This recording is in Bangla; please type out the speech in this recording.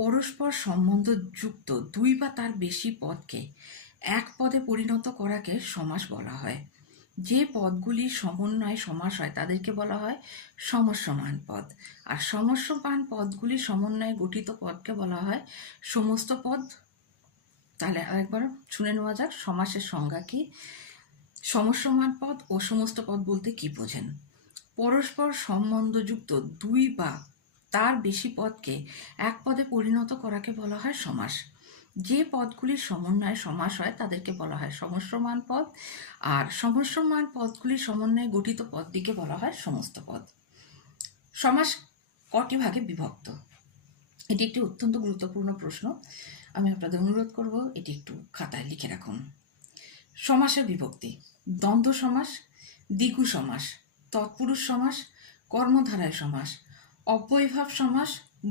পরস্পর সম্বন্ধযুক্ত দুই বা তার বেশি পদকে এক পদে পরিণত করাকে সমাস বলা হয়। যে পদগুলির সমন্বয়ে সমাস হয় তাদেরকে বলা হয় সমস্যমান পদ, আর সমস্যমান পদগুলির সমন্বয়ে গঠিত পদকে বলা হয় সমস্ত পদ। তাহলে আরেকবার শুনে নেওয়া যাক সমাসের সংজ্ঞা কি। সমস্যমান পদ ও সমস্ত পদ বলতে কি বোঝেন? পরস্পর সম্বন্ধযুক্ত দুই বা তার বেশি পদকে এক পদে পরিণত করাকে বলা হয় সমাস। যে পদগুলির সমন্বয়ে সমাস হয় তাদেরকে বলা হয় সমস্যমান পদ, আর সমস্যমান পদগুলির সমন্বয়ে গঠিত পদটিকে বলা হয় সমস্ত পদ। সমাস কটি ভাগে বিভক্ত? এটি একটি অত্যন্ত গুরুত্বপূর্ণ প্রশ্ন। আমি আপনাদের অনুরোধ করব এটি একটু খাতায় লিখে রাখুন। সমাসের বিভক্তি: দ্বন্দ্ব সমাস, দ্বিগু সমাস, তৎপুরুষ সমাস, কর্মধারয় সমাস, অব্যয়ীভাব সমাস,